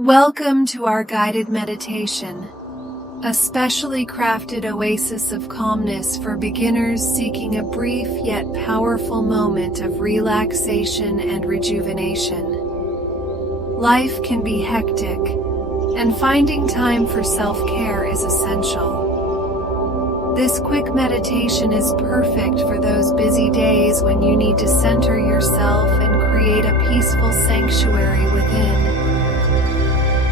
Welcome to our guided meditation, a specially crafted oasis of calmness for beginners seeking a brief yet powerful moment of relaxation and rejuvenation. Life can be hectic, and finding time for self-care is essential. This quick meditation is perfect for those busy days when you need to center yourself and create a peaceful sanctuary within.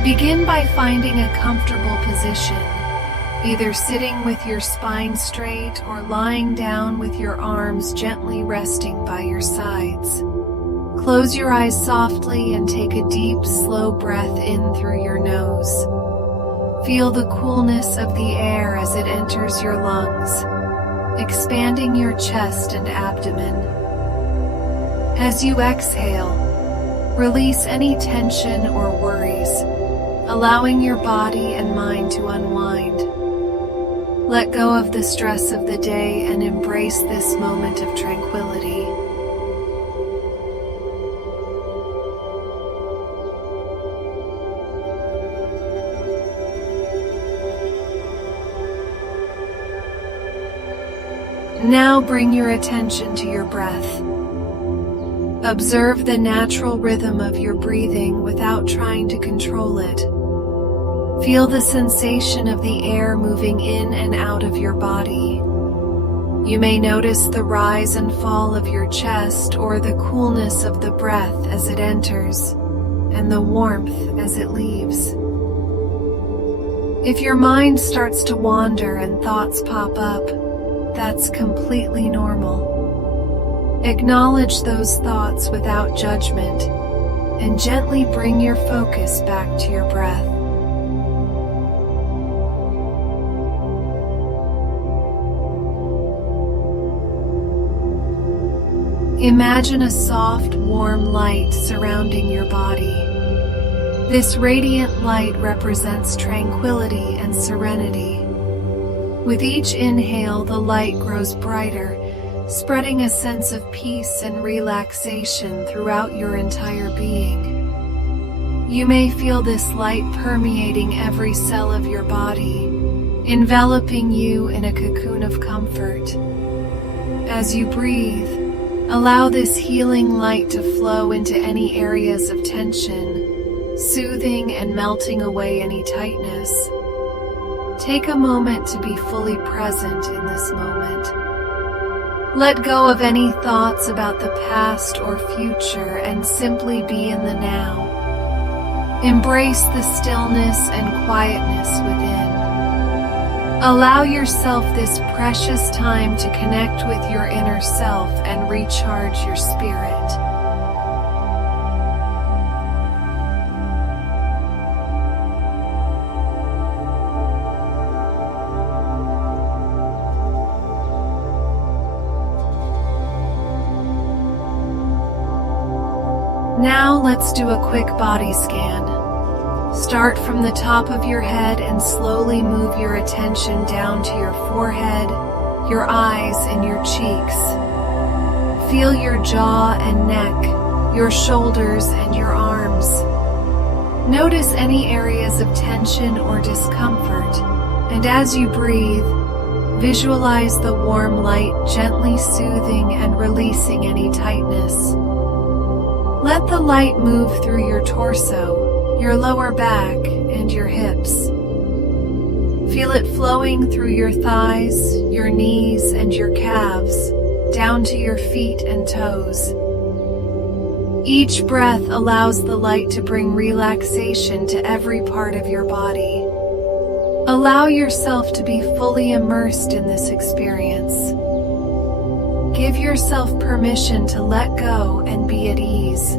Begin by finding a comfortable position, either sitting with your spine straight or lying down with your arms gently resting by your sides. Close your eyes softly and take a deep, slow breath in through your nose. Feel the coolness of the air as it enters your lungs, expanding your chest and abdomen. As you exhale, release any tension or worries, allowing your body and mind to unwind. Let go of the stress of the day and embrace this moment of tranquility. Now bring your attention to your breath. Observe the natural rhythm of your breathing without trying to control it. Feel the sensation of the air moving in and out of your body. You may notice the rise and fall of your chest or the coolness of the breath as it enters and the warmth as it leaves. If your mind starts to wander and thoughts pop up, that's completely normal. Acknowledge those thoughts without judgment and gently bring your focus back to your breath. Imagine a soft, warm light surrounding your body. This radiant light represents tranquility and serenity. With each inhale, the light grows brighter, spreading a sense of peace and relaxation throughout your entire being. You may feel this light permeating every cell of your body, enveloping you in a cocoon of comfort. As you breathe, allow this healing light to flow into any areas of tension, soothing and melting away any tightness. Take a moment to be fully present in this moment. Let go of any thoughts about the past or future and simply be in the now. Embrace the stillness and quietness within. Allow yourself this precious time to connect with your inner self and recharge your spirit. Now let's do a quick body scan. Start from the top of your head and slowly move your attention down to your forehead, your eyes, and your cheeks. Feel your jaw and neck, your shoulders, and your arms. Notice any areas of tension or discomfort, and as you breathe, visualize the warm light gently soothing and releasing any tightness. Let the light move through your torso, your lower back, and your hips. Feel it flowing through your thighs, your knees, and your calves, down to your feet and toes. Each breath allows the light to bring relaxation to every part of your body. Allow yourself to be fully immersed in this experience. Give yourself permission to let go and be at ease.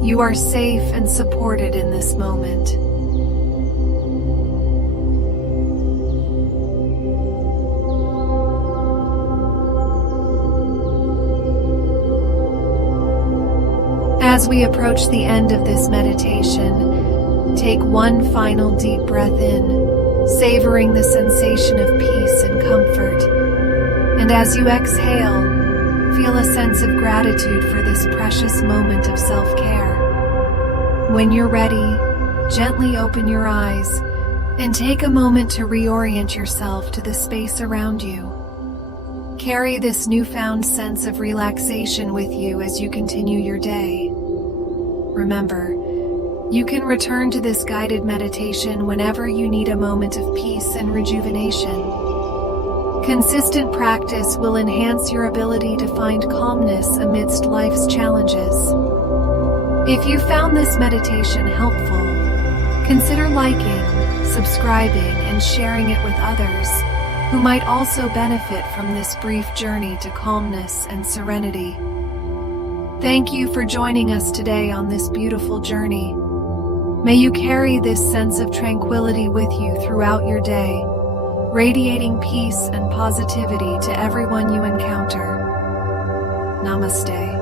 You are safe and supported in this moment. As we approach the end of this meditation, take one final deep breath in, savoring the sensation of peace and comfort. And as you exhale, feel a sense of gratitude for this precious moment of self-care. When you're ready, Gently open your eyes and take a moment to reorient yourself to the space around you. Carry this newfound sense of relaxation with you as you continue your day. Remember, you can return to this guided meditation whenever you need a moment of peace and rejuvenation. Consistent practice will enhance your ability to find calmness amidst life's challenges. If you found this meditation helpful, consider liking, subscribing, and sharing it with others who might also benefit from this brief journey to calmness and serenity. Thank you for joining us today on this beautiful journey. May you carry this sense of tranquility with you throughout your day, radiating peace and positivity to everyone you encounter. Namaste.